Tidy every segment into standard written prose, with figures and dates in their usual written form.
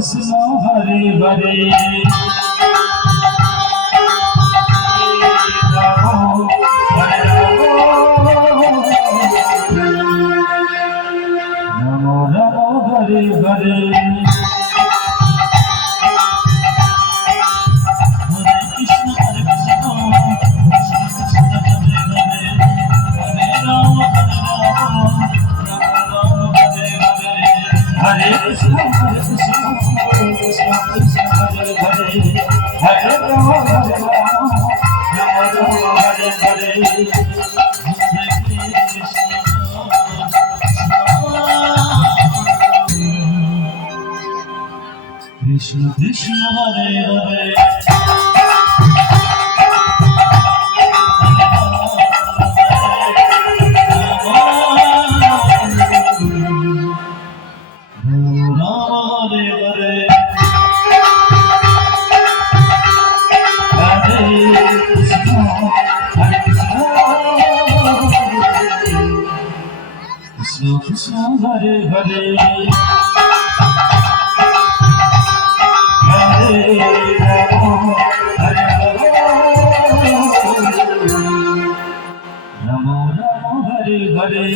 Krishna Hare Hare Ram Ram Hare Hare Hare Krishna, Hare Krishna, Krishna Krishna, Hare Hare, Hare Rama, Hare Rama, Rama Rama, Hare Hare. Krishna Krishna, Hare Hare. Krishna Krishna Hare Hare Hare Rama Hare Rama Rama Hare Hare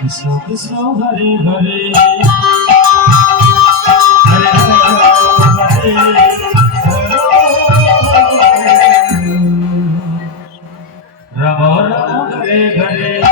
Krishna Krishna Hare Hare Rama Hare Hare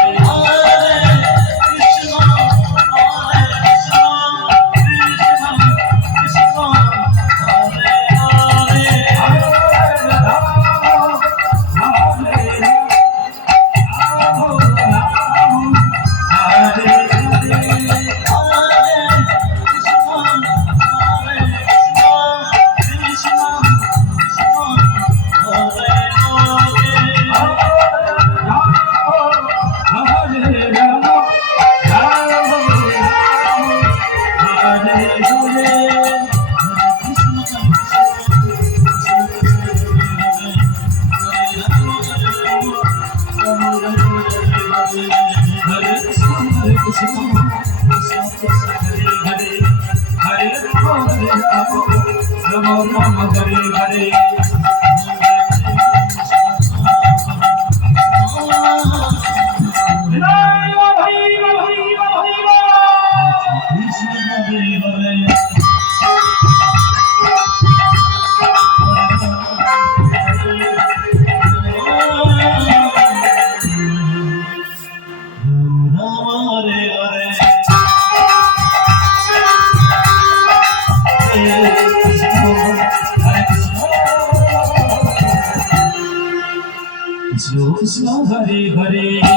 Hare Krishna Hare Krishna Krishna Hare Hare Rama Rama Hare Hare Krishna Hare Hare